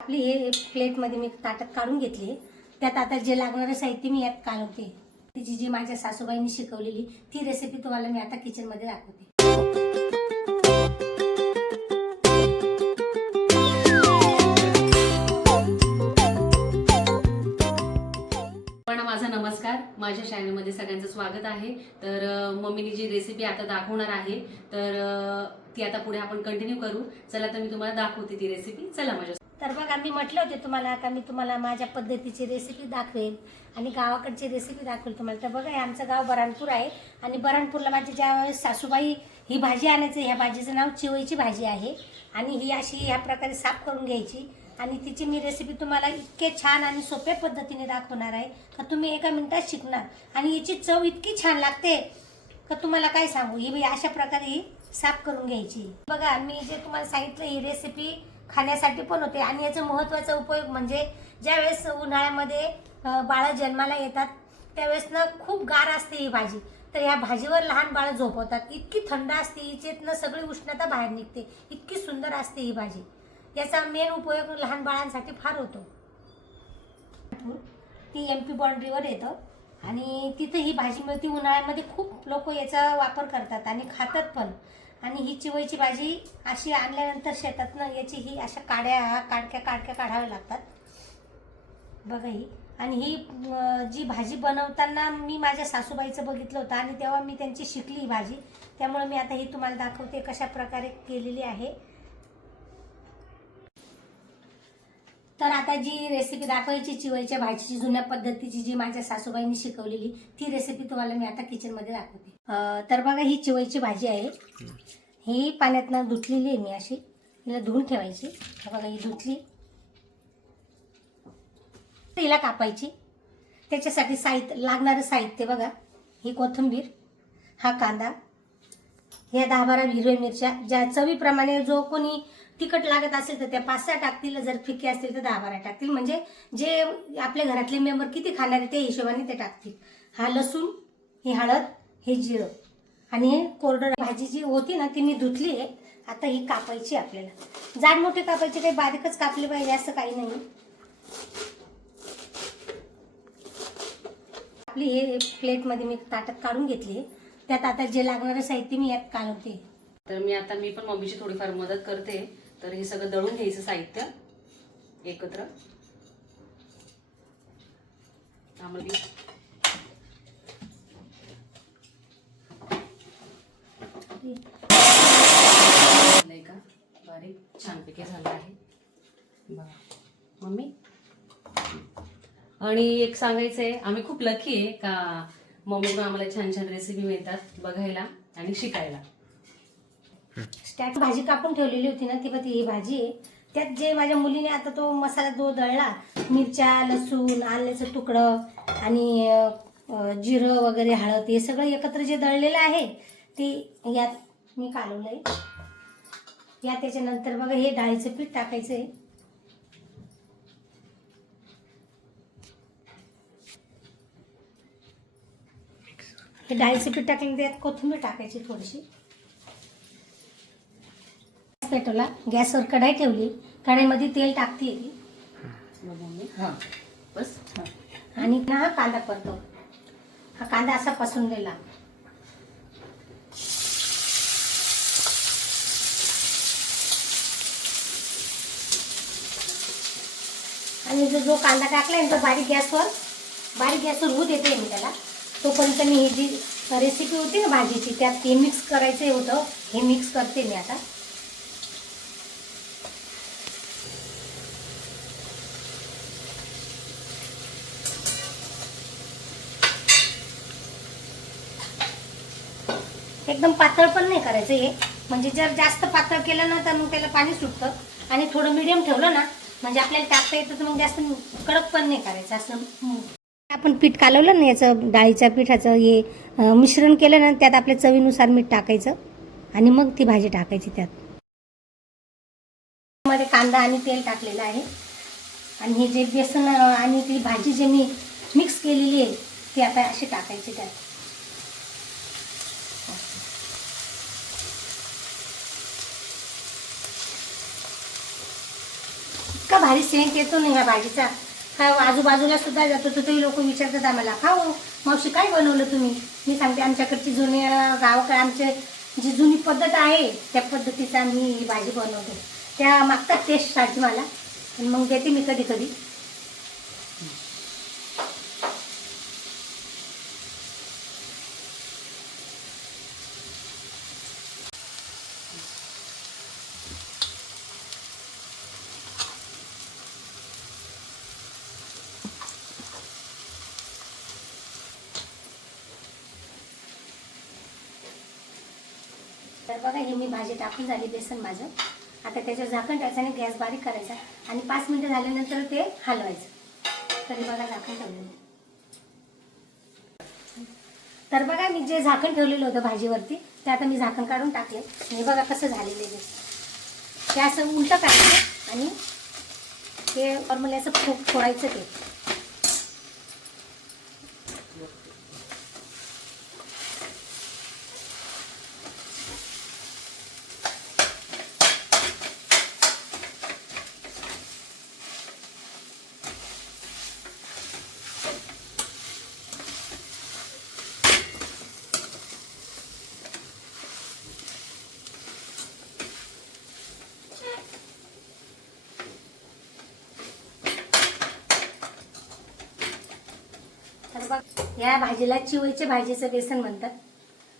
आपली हे प्लेटमध्ये मी ताटात काढून घेतली. त्यात आता जे लागणारं साहित्य मी यात काढवते तिची जी माझ्या सासूबाईंनी शिकवलेली ती रेसिपी तुम्हाला मी आता किचनमध्ये दाखवते. पण माझा नमस्कार. माझ्या चॅनलमध्ये सगळ्यांचं स्वागत आहे. तर मम्मीनी जी रेसिपी आता दाखवणार आहे तर ती आता पुढे आपण कंटिन्यू करू. चला तर मी तुम्हाला दाखवते ती रेसिपी चला माझ्या तर बघा मी म्हटलं होते तुम्हाला का मी तुम्हाला माझ्या पद्धतीची रेसिपी दाखवेल आणि गावाकडची रेसिपी दाखवेल तुम्हाला. तर बघा हे आमचं गाव बराणपूर आहे आणि बराणपूरला माझी ज्या सासूबाई ही भाजी आणायची ह्या भाजीचं नाव चिवईची भाजी आहे आणि ही अशी ह्या प्रकारे साफ करून घ्यायची आणि तिची मी रेसिपी तुम्हाला इतके छान आणि सोप्या पद्धतीने दाखवणार आहे. का तुम्ही एका मिनटात शिकणार आणि याची चव इतकी छान लागते का तुम्हाला काय सांगू? ही अशा प्रकारे ही साफ करून घ्यायची. बघा मी जे तुम्हाला सांगितलं ही रेसिपी खाण्यासाठी पण होते. आणि याचा महत्त्वाचा उपयोग म्हणजे ज्यावेळेस उन्हाळ्यामध्ये बाळं जन्माला येतात त्यावेळेस ना खूप गार असते ही भाजी. तर या भाजीवर लहान बाळं झोपवतात. इतकी थंड असते हिच्यातनं सगळी उष्णता बाहेर निघते. इतकी सुंदर असते ही भाजी. याचा मेन उपयोग लहान बाळांसाठी फार होतो. ती एम पी बाउंड्रीवर येतं. आणि तिथं ही भाजी मिळते. उन्हाळ्यामध्ये खूप लोक याचा वापर करतात आणि खातात पण. आणि ही चिवईची भाजी अशी आणल्यानंतर शेतातनं याची ही अशा काड्या काडक्या काडक्या काढाव्या लागतात. बघा ही. आणि ही जी भाजी बनवताना मी माझ्या सासूबाईचं बघितलं होतं आणि तेव्हा मी त्यांची शिकली ही भाजी. त्यामुळे मी आता ही तुम्हाला दाखवते कशा प्रकारे केलेली आहे. तर आता जी रेसिपी दाखवायची चिवईच्या भाजीची जुन्या पद्धतीची जी माझ्या सासूबाईंनी शिकवलेली ती रेसिपी तुम्हाला मी आता किचनमध्ये दाखवते. तर बघा ही चिवईची भाजी आहे. ही पाण्यातनं धुतलेली आहे मी अशी. हिला धुवून ठेवायची. बघा ही धुतली. हिला कापायची. त्याच्यासाठी साहित्य लागणारं साहित्य बघा. ही कोथिंबीर हा कांदा ह्या दहा बारा हिरव्या मिरच्या ज्या चवीप्रमाणे जो कोणी तिखट लागत असेल तर त्या पाच सहा टाकतील. जर फिके असतील तर दहा बारा टाकतील. म्हणजे जे आपल्या घरातले मेंबर किती खाणार आहे त्या हिशोबाने ते टाकतील. हा लसूण ही हळद हे जिरं. आणि हे कोरडं भाजी जी होती ना ती मी धुतली आहे. आता ही कापायची आपल्याला. जाड मोठी कापायची काही बारीकच कापली पाहिजे असं काही नाही. आपली हे प्लेटमध्ये मी ताटात काढून घेतली त्यात आता जे लागणारं साहित्य मी यात काढवते तर मी आता मी पण मम्मीची थोडीफार मदत करते. तर हे सगळं दळून घ्यायचं साहित्य एकत्र. त्यामध्ये झालंय का? बारीक छानपैकी झालं आहे. बघा. मम्मी? आणि एक सांगायचं आहे आम्ही खूप लकी आहे का मम्मीकडून आम्हाला छान छान रेसिपी मिळतात बघायला आणि शिकायला. त्यात भाजी कापून ठेवलेली होती ना ती बघ ही भाजी आहे. त्यात जे माझ्या मुलीने आता तो मसाला जो दळला मिरच्या लसूण आल्याचं तुकडं आणि जिरं वगैरे हळद हे सगळं एकत्र जे दळलेलं आहे ते यात मी कालवलं आहे या त्याच्यानंतर बघा हे डाळीचं पीठ टाकायचं आहे हे डाळीचं पीठ टाकल्यानंतर यात कोथिंबीर टाकायची थोडीशी. गॅस पेटवला गॅसवर कढाई ठेवली. कढाईमध्ये तेल टाकते हां. बस आणि ना हा कांदा परतो हा कांदा असा पसून दिला आणि जो जो कांदा टाकला ना तो बारीक गॅसवर बारीक गॅसवर होऊ देते मी त्याला. तोपर्यंत मी ही जी रेसिपी होती ना भाजीची त्यात हे मिक्स करायचं होतं. हे मिक्स करते मी आता. एकदम पातळ पण नाही करायचं हे. म्हणजे जर जास्त पातळ केलं ना तर मग त्याला पाणी सुटतं. आणि थोडं मिडियम ठेवलं ना म्हणजे आपल्याला टाकता येतं तर मग जास्त कडक पण नाही करायचं असं आपण पीठ कालवलं ना याचं डाळीच्या पिठाचं हे मिश्रण केलं ना त्यात आपल्या चवीनुसार मीठ टाकायचं आणि मग ती भाजी टाकायची त्यात. मध्ये कांदा आणि तेल टाकलेलं आहे. आणि हे जे बेसन आणि ती भाजी जे मी मिक्स केलेली आहे ती आता अशी टाकायची त्यात. भारी सेंट येतो ना ह्या भाजीचा. आजूबाजूला सुद्धा जातो तर ते लोक विचारतात आम्हाला का हो मावशी काय बनवलं तुम्ही? मी सांगते आमच्याकडची जुनी अं, आमचे जी जुनी पद्धत आहे त्या पद्धतीचा मी ही भाजी बनवते. त्या मागतात टेस्टसाठी मला. मग देते मी कधी कधी तर बघा हे मी भाजी टाकून झाली बेसन माझं आता त्याच्यावर झाकण टाकायचं आणि गॅस बारीक करायचा. आणि पाच मिनटं झाल्यानंतर ते हलवायचं. तरी बघा झाकण ठेवलेलं तर बघा मी जे झाकण ठेवलेलं होतं भाजीवरती ते आता मी झाकण काढून टाकले. आणि बघा कसं झालेलं आहे. ते. ते असं उलटं काढायचं आणि ते नॉर्मली असं फो फोडायचं ते तर बघ या भाजीला चिवईच्या भाजीचं बेसन म्हणतात.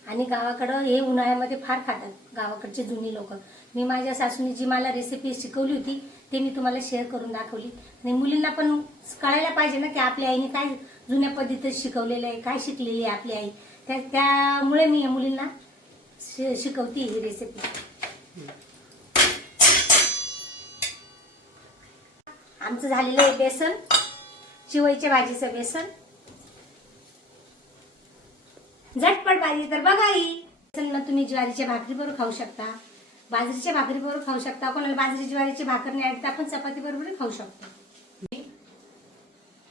आणि गावाकडं हे उन्हाळ्यामध्ये फार खातात गावाकडचे जुनी लोक. मी माझ्या सासूने जी मला रेसिपी शिकवली होती ते मी तुम्हाला शेअर करून दाखवली. आणि मुलींना पण कळायला पाहिजे ना की आपल्या आईने काय जुन्या पद्धतीत शिकवलेलं आहे काय शिकलेली आहे आपली आई. त्या त्यामुळे मी या मुलींना शिकवते ही रेसिपी आमचं झालेलं आहे बेसन चिवईच्या भाजीचं बेसन. झटपट भाजी तर बघा ही. बेसनला तुम्ही ज्वारीच्या भाकरी बरोबर खाऊ शकता. बाजरीच्या भाकरी बरोबर खाऊ शकता. कोणाला बाजरी ज्वारीची भाकर नाही आवडत तर आपण चपाती बरोबर खाऊ शकतो.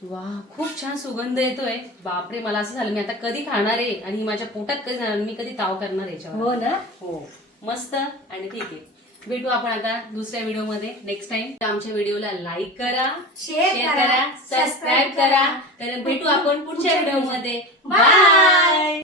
वा खूप छान सुगंध येतोय. बापरे मला असं झालं मी आता कधी खाणार आहे आणि माझ्या पोटात कधी जाणार मी कधी ताव करणार याच्यावर. हो ना? हो. मस्त आणि ठीक आहे. भेटू आपण आता दुसऱ्या व्हिडिओमध्ये नेक्स्ट टाइम आमच्या व्हिडिओला लाईक करा Share करा, सबस्क्राईब करा. तर भेटू आपण पुढच्या व्हिडिओमध्ये. बाय